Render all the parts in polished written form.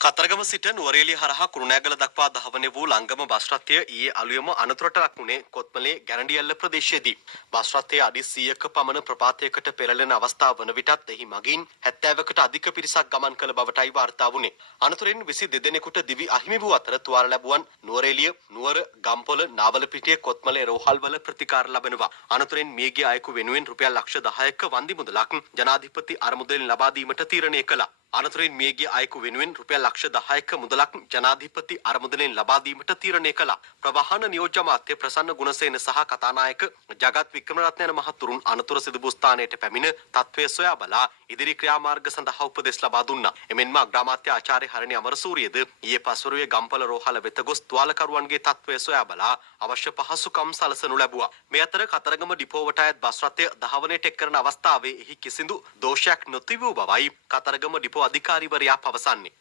කතරගම සිට නුවරඑළිය හරහා කුරුණෑගල දක්වා දහවන වූ ලංගම බස් රථය ඊයේ අලුයම අනතුරට ලක් වුණේ කොත්මලේ ගැරඬියැල්ල ප්‍රදේශයේදී. බස් රථය අඩි 100ක පමණ ප්‍රපාතයකට පෙරළෙන අවස්ථාව වන විටත් එහි මගින් 70කට අධික පිරිසක් ගමන් කළ බවටයි වාර්තා වුණේ. අනතුරින් 22 දෙනෙකුට දිවි අහිමි වූ අතර තුවාල ලැබුවන් නුවරඑළිය, නුවර, ගම්පොළ, නාවලපිටිය, කොත්මලේ රෝහල්වල ප්‍රතිකාර ලබනවා. අනතුරින් මියගිය අයෙකු වෙනුවෙන් රුපියල් ලක්ෂ 10ක වන්දි මුදලක් ජනාධිපති අරමුදලින් ලබා දීමට තීරණය කළා. අනතුරින් මියගිය අයෙකු වෙනුවෙන් රුපියල් ලක්ෂ 10ක මුදලක් ජනාධිපති අරමුදලෙන් ලබා දීමට තීරණය කළා. ප්‍රවාහන නියෝජ්‍ය අමාත්‍ය ප්‍රසන්න ගුණසේන සහ කතානායක ජගත් වික්‍රමරත්න යන මහතුරුන් අනතුර සිදු වූ ස්ථානයට පැමිණ තත්ත්වය සොයා බලා ඉදිරි ක්‍රියාමාර්ග සඳහා උපදෙස් ලබා දුන්නා. එමෙන්ම අග්‍රාමාත්‍ය ආචාර්ය හරණි අමරසූරියද ඊයේ පස්වරුවේ ගම්පල රෝහල වෙත ගොස් තුවාලකරුවන්ගේ තත්ත්වය සොයා බලා අවශ්‍ය පහසුකම් සලසනු ලැබුවා. මේ අතර කතරගම ඩිපෝවට අයත් බස් රථය දහවනයට එක් කරන අවස්ථාවේ එහි කිසිදු දෝෂයක් නොතිබූ බවයි කතරගම ඩිපෝ අධිකාරිවරයා පවසන්නේ.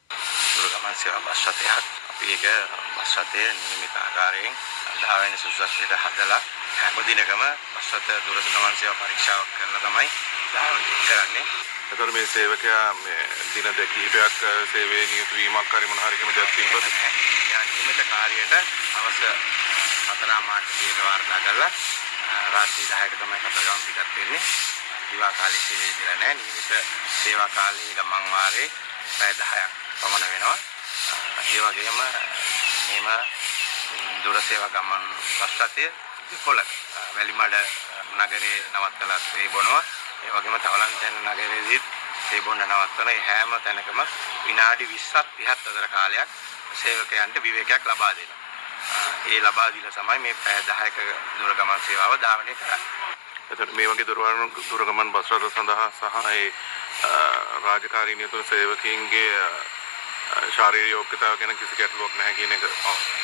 දුරගමන් සේවා බස් රථයක් අපි ඒක බස් රථය නියමිත ආකාරයෙන් 10 වෙනි සුසුසත්යට හදලා හැම දිනකම බස් රථ දුරගමන් සේවා පරීක්ෂාවක් කරලා තමයි ධාවනය කරන්නේ. එතකොට මේ සේවකයා මේ දින දෙකීපයක් සේවයේ නියුත් වීමක් හරි මොන හරි කෙනෙක් තිබ්බද? නියමිත කාර්යයට අවශ්‍ය හතරමාට්ටියට වාර්තා කරලා රාත්‍රී 10ට තමයි කතරගම පිටත් වෙන්නේ. දිවා කාලේ සේවය දිලා නැහැ. නියමිත සේවා කාලයේ ගමන් වාරේ පැය 10ක් පමණ වෙනවා. ඒ වගේම මේම දුර සේවා ගමන් බස් රථය පොළ වැලිමඩ නගරේ නවත්තලා තේබොනවා. ඒ වගේම තවලන්තැන් නගරයේදී තේබොන්න නවත්තන හැම තැනකම විනාඩි 20ක් 30ක් අතර කාලයක් සේවකයන්ට විවේකයක් ලබා දෙනවා. ඒ ලබා දීලා තමයි මේ පැය 10ක දුර ගමන් සේවාව ධාවනය කරන්නේ. එතකොට මේ වගේ දුර ගමන් බස් රථ සඳහා සහ ඒ රාජකාරී නියුත් සේවකයන්ගේ ශාරීරික යෝග්‍යතාව ගැන කිසි ගැටලුවක් නැහැ කියන එක.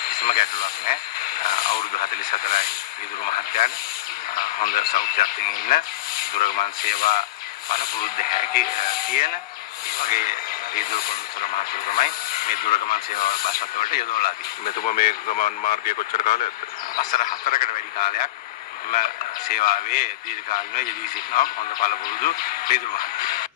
කිසිම ගැටලුවක් නැහැ. අවුරුදු 44යි විදුරු මහත්තයාට හොඳ සෞඛ්‍යයෙන් ඉන්න දුර ගමන් සේවා පළපුරුද්ද හැකි තියෙන වගේ විදුරු කොන්දසර මහතුරු තමයි මේ දුර ගමන් සේවා බස් රථ වලට යොදවලා තියෙන්නේ. මෙතුමා මේ ගමන් මාර්ගයේ කොච්චර කාලයක්ද? වසර 4කට වැඩි කාලයක් සේවාවේ දීර්ඝකාලීනව යෙදී සිටිනවා හොඳ පළපුරුදු විදුරු මහත්තයා.